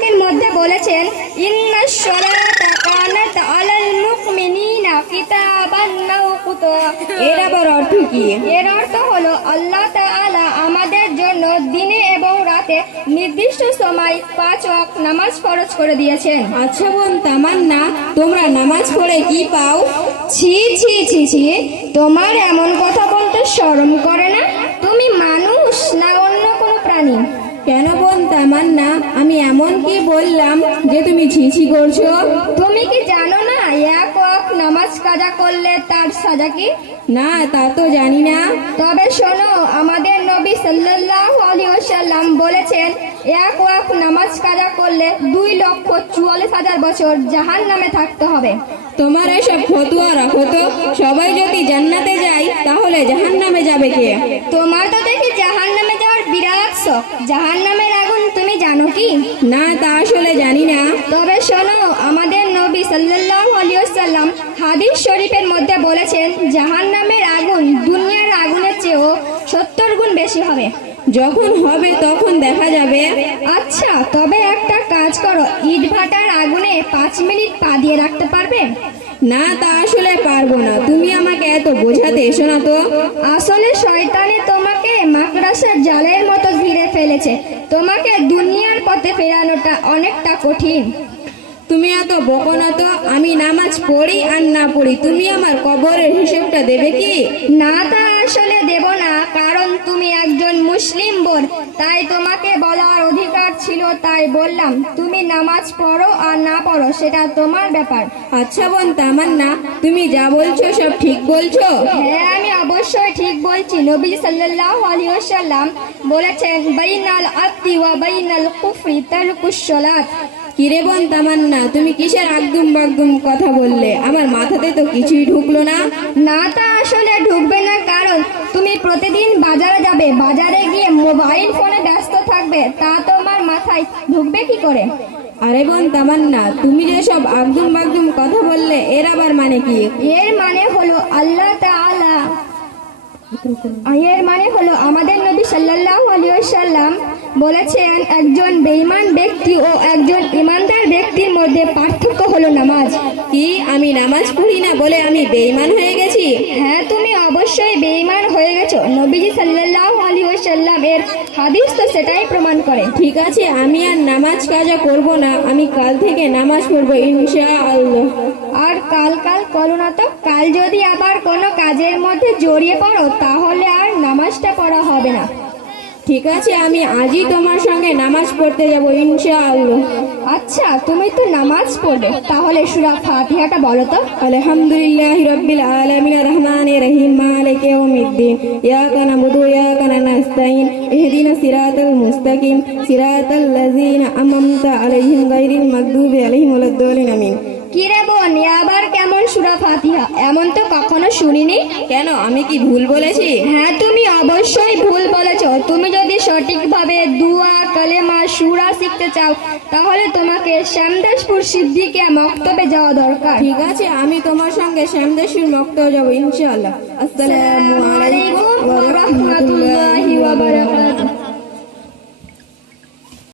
পাকের মধ্যে বলেছেন, ইন্নাস সালাতা কানাত আলাল মুমিনিনা কিতাবান মাওকুতা। এর আবার অর্থ কি? এর অর্থ হলো আল্লাহ তাআলা আমাদের জন্য দিনে এবং রাতে নির্দিষ্ট সময় 5 ওয়াক্ত নামাজ ফরজ করে দিয়েছেন। আচ্ছা বোন তামান্না, তোমরা নামাজ পড়ে কি পাও? ছি ছি ছি ছি, তোমার এমন কথা বলতে শরম করে না? তুমি মানুষ না অন্য কোনো প্রাণী? কেন বোন তামান্না, আমি এমন কি বললাম যে তুমি ছিছি করছো? তুমি কি জানো না এক ওয়াক্ত নামাজ কাজা করলে তার সাজা কি? না, তা তো জানি না। তবে শোনো, আমাদের নবী সাল্লাল্লাহু আলাইহি ওয়াসাল্লাম বলেছেন, এক ওয়াক্ত নামাজ কাজা করলে 2,44,000 বছর জাহান্নামে থাকতে হবে। তোমার এসব ফতুয়া রাখো তো। সবাই যদি জান্নাতে যায় তাহলে জাহান্নামে যাবে কে? তোমার তো দেখি জাহান্নামে যাওয়ার বিরাট শখ। জাহান্নামের আগুন তুমি জানো কি? না, তা আসলে জানি না। তবে শোনো, আমাদের নবী সাল্লাল্লাহু আলাইহি ওয়াসাল্লাম হাদিস শরীফের মধ্যে বলেছেন, জাহান্নামের আগুন দুনিয়ার আগুনের চেয়েও 70 গুণ বেশি হবে। যখন হবে তখন দেখা যাবে। আচ্ছা, তবে একটা কাজ করো, ইট ভাটার আগুনে 5 মিনিট পা দিয়ে রাখতে পারবে? না, তা আসলে পারবো না। তুমি আমাকে এত বোঝাতে এসো না তো। আসলে শয়তানে তোমাকে মাকড়াসার জালের মতো ঘিরে ফেলেছে। তোমাকে দুনিয়ার পথে ফেরানোটা অনেকটা কঠিন। তুমি এত বকো না তো। আমি নামাজ পড়ি আর না পড়ি, তুমি আমার কবরের হিসেবটা দেবে কি? না, তা আসলে দেব না, কারণ তুমি একজন মুসলিম বোন, তাই তোমাকে বলার অধিকার ছিল, তাই বললাম। তুমি নামাজ পড়ো আর না পড়ো সেটা তোমার ব্যাপার। আচ্ছা বোন তামান্না, তুমি যা বলছো সব ঠিক বলছো? হ্যাঁ, আমি অবশ্যই ঠিক বলছি। নবী সাল্লাল্লাহু আলাইহি ওয়াসাল্লাম বলেছেন, বাইনাল আবদি ওয়া বাইনাল কুফরি তারকুস সালাত। কিরে বোন তামান্না, তুমি কিসের আগদুম বাগদুম কথা বললে? আমার মাথাতে তো কিছুই ঢুকলো না। না, তা আসলে ঢুকবে না, কারণ তুমি প্রতিদিন বাজারে যাবে, বাজারে গিয়ে মোবাইল ফোনে ব্যস্ত থাকবে, তা তোমার মাথায় ঢুকবে কি করে? আরে বোন তামান্না, তুমি যে সব আগদুম বাগদুম কথা বললে, এর আবার মানে কি? এর মানে হলো আমাদের নবী সাল্লাল্লাহু আলাইহি ওয়াসাল্লাম বলেছেন, একজন বেঈমান ব্যক্তি ও একজন ইমানদার ব্যক্তির মধ্যে পার্থক্য হলো নামাজ। কি, আমি নামাজ পড়ি না বলে আমি বেঈমান হয়ে গেছি? হ্যাঁ, তুমি অবশ্যই বেঈমান হয়ে গেছো। নবীজি সাল্লাল্লাহু আলাইহি ওয়াসাল্লাম এর হাদিস তো সেটাই প্রমাণ করে। ঠিক আছে, আমি আর নামাজ কাজা করব না। আমি কাল থেকে নামাজ পড়বো ইনশাআল্লাহ। আর কাল করো না তো। কাল যদি আবার কোনো কাজের মধ্যে জড়িয়ে পড়ো তাহলে আর নামাজটা পড়া হবে না। ঠিক আছে, আমি আজই তোমার সঙ্গে নামাজ পড়তে যাব ইনশাআল্লাহ। আচ্ছা, তুমি তো নামাজ পড়বে, তাহলে সূরা ফাতিহাটা বলো তো। আলহামদুলিল্লাহি রাব্বিল আলামিন রহমানির রহিম মালিকি ইয়াউমিদ্দিন ইয়াকা নাবুদু ওয়া ইয়াকা নাস্তাইন ইহদিনাস সিরাতাল মুস্তাকিম সিরাতাল লাযিনা আন'আমতা আলাইহিম গায়রিল মাগদুবি আলাইহিম ওয়ালাদ-দাল্লিন আমিন। কিরে বোন, আবার কেমন সূরা ফাতিহা? এমন তো কখনো শুনিনি। কেন, আমি কি ভুল বলেছি? হ্যাঁ, তুমি অবশ্যই ভুল বলেছো। তুমি যদি সঠিকভাবে দুয়া, কালেমা, সূরা শিখতে চাও তাহলে তোমাকে শ্যামদাসপুর সিদ্দিকিয়া মক্তবে যাওয়া দরকার। ঠিক আছে, আমি তোমার সঙ্গে শ্যামদাসপুর মক্তবে যাব ইনশাআল্লাহ। আসসালামু আলাইকুম ওয়া রাহমাতুল্লাহি ওয়া বারাকাতুহু।